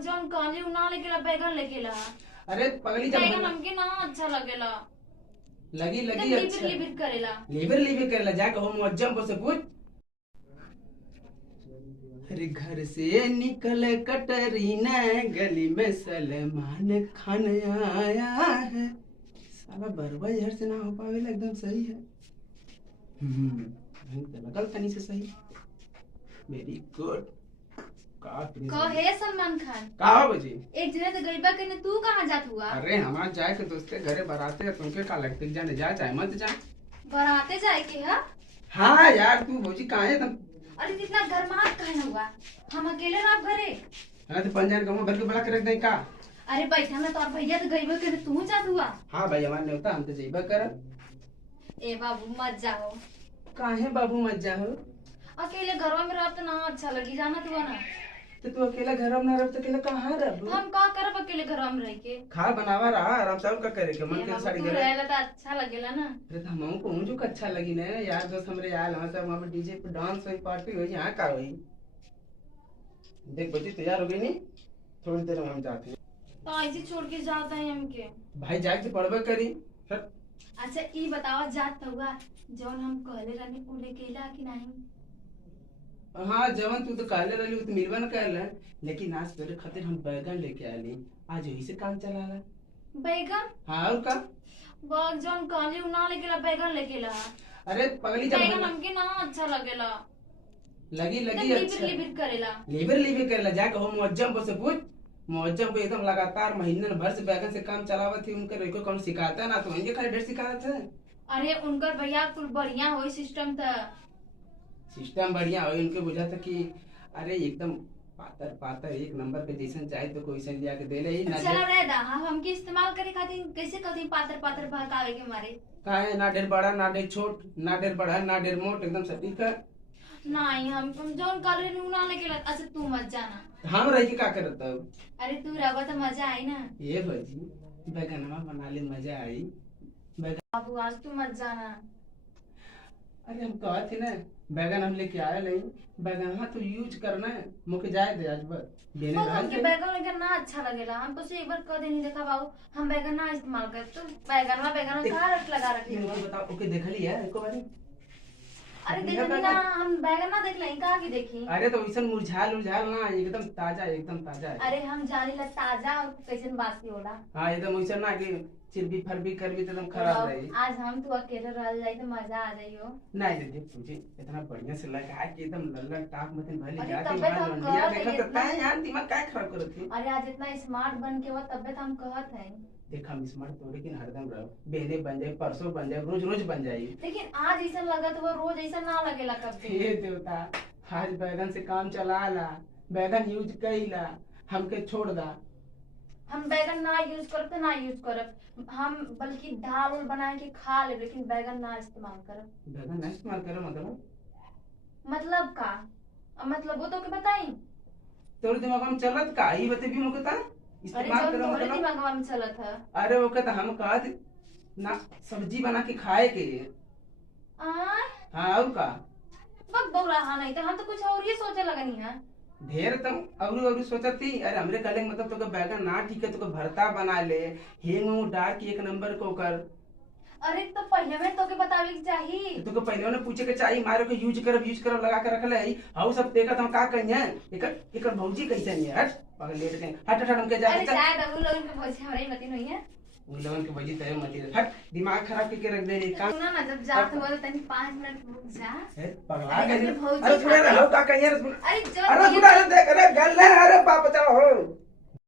जौन काली उना लेकेला बैगन लेकेला। अरे पगली जब बैगन हमके ना अच्छा लगेला। लगी लगी लिबिर अच्छा लिबिर करेला। लेबर लेबर करेला जाके हो मुअज्जम को से पूछ। अरे घर से निकल कटरीना गली में सलमान खान आया है। साला बरवा यार से ना हो पावेला एकदम सही है। लगल तनी से सही। Very good. कहे सलमान खान का हो बजी? एक जने तो गईबा कने तू कहां जात हुआ? अरे हमार जाए के दोस्ते घरे बराते है, तुमके का लगते जाने जा चाहे मत जा। बराते जाए के है? हाँ यार तू भौजी कहाँ है तुम? अरे इतना गरमाहट काहे हुआ? हम अकेले रह घरे। अरे तो पंजान गाँव घर के बड़ा कर रख दे का? अरे बैठा में तो और भैया तो गईबा कने तू जात हुआ? हाँ भाई हमारे नेवता हम तो जइबा कर। ए बाबू मत जाओ। काहे बाबू मत जाओ? अकेले घरवा में रह तो ना अच्छा लगी जाना तू ना। तो तू अकेला घर में ना रह तो अकेला कहाँ रह? हम का करब अकेले घरवा में रह के? खा बनावा रहा आराम से और का करे के मन के साड़ी तू करे। रहेला तो अच्छा लगेला ना। अरे तो हमहू को जो अच्छा लगी ना यार दोस्त हमरे आयल हम सब वहां पे डीजे पे डांस हुई पार्टी हुई यहाँ का हुई। देख बच्ची तैयार हो गई नहीं? थोड़ी देर में हम जाते हैं। तो ऐसे छोड़ के जाता है हमके। भाई जाके तो पढ़बे करी। अच्छा ई बताओ जात हुआ जौन हम कहले रहनी उ लेकेला कि नहीं? हाँ जवन तू तो कहले रहली वो तो मिलबा न कहले, लेकिन आज तेरे खातिर हम बैगन लेके आली। आज वही से काम चलाला। बैगन? हाँ और का? बाग जौन काली उना लेकेला बैगन लेकेला। अरे पगली जब बैगन हमके ना अच्छा लगेला। लगी लगी लिबिर अच्छा लिबिर करेला। लेबर लेबर करेला जाके हो मुअज्जम को से पूछ। मुअज्जम को एकदम लगातार महीने भर से बैगन से काम चलावत थी, उनके रेको कौन सिखाता ना तो इनके खाली ढेर सिखात है। अरे उनकर भैया कुल बढ़िया होई सिस्टम था। सिस्टम बढ़िया हो उनके बुझा था कि अरे एकदम पातर पातर एक नंबर पे जैसन चाहे तो कोई सन लिया के दे ले ही ना। चला रहे दा हम हमके इस्तेमाल करे खातिर कैसे कदी पातर पातर बहकावे के मारे। काहे ना ढेर बड़ा ना ढेर छोट ना ढेर बड़ा ना ढेर मोट एकदम सटीक है। नहीं हम जौन काली उना लेकेला। अच्छा तू मत जाना। हम रह के का करत अब? अरे तू रहो तो मजा आई ना। ये भजी बैगनवा बना ले मजा आई। बाबू आज तू मत जाना। अरे हम कहत थे ना बैगन हम लेके आए नहीं, बैगन तो यूज करना है मुके जाए दे आज बस देने बस रहा हमके बैगन लेकर ना अच्छा लगेला। हमको से एक बार कह देनी देखा बाबू हम बैगन ना इस्तेमाल कर तो बैगन का रट लगा रखी ये हुआ। मुझे बताओ ओके देखली है एको बारी? अरे देखनी ना हम बैगन ना देख लें कहाँ की देखी? अरे तो वैसन मुरझाल उरझाल ना एकदम ताजा है। अरे हम जानी ला ताजा और कैसे बासी होला। हाँ एकदम वैसन ना कि चिरबी फरबी करबी तो एकदम खराब रही। आज हम तू अकेले रह जाई तो मजा आ जाइयो। नहीं दीदी तुझे इतना बढ़िया से लगा कि एकदम लल्ला टाप मत भले अरे जाती तबियत मार हम लंडिया कहत है देखो तो इतना- काय यार दिमाग काय खराब करत थी। अरे आज इतना स्मार्ट बन के वो तबियत हम कहत है। देखा हम स्मार्ट तो लेकिन हरदम रहो बेने बन जाए परसों बन जाए रोज रोज बन जाए। लेकिन आज ऐसा लगा तो वो रोज ऐसा ना लगेला कभी। हे देवता आज बैगन से काम चलाला बैगन यूज कईला हमके छोड़ दा। हम बैगन ना यूज करब तो ना यूज करब। हम बल्कि दाल उल बना के खा ले लेकिन बैगन ना इस्तेमाल करब। बैगन नहीं इस्तेमाल करो मतलब? मतलब का? मतलब वो तो के बताई। तोरे दिमाग में चलत का ई बते भी मुके ता अरे इस्तेमाल जब करो तोरे मतलब? दिमाग में चलत है। अरे ओके तो हम कहत ना सब्जी बना के खाए के। आय हाँ और का? बक बौरा हाँ नहीं तो हम तो कुछ और ही सोचे लगनी है। ढेर तुम और सोचती अरे हमरे कहले मतलब तो बैगन ना ठीक है तो भरता बना ले हेंग में डाल के एक नंबर को कर। अरे तो पहले में तो के बतावे के चाहिए। तो पहले ने पूछे के चाहिए मारे को यूज करब लगा के रख ले हाउ सब देखत हम का कहिए एकर भौजी कैसे नहीं है। हट पगल लेट के हट हट हम के जा अरे शायद अब लोगन के बोझ हमरे ही मती नहीं है। उन लोगन के भौजी तय मत हट दिमाग खराब के रख दे रे काम। सुना ना जब जात हुआ तो तनी 5 मिनट रुक जा। पगला अरे गए भौजी अरे थोड़ा रहो का कहिए अरे जो अरे थोड़ा देख अरे गल अरे बाप बचाओ हो।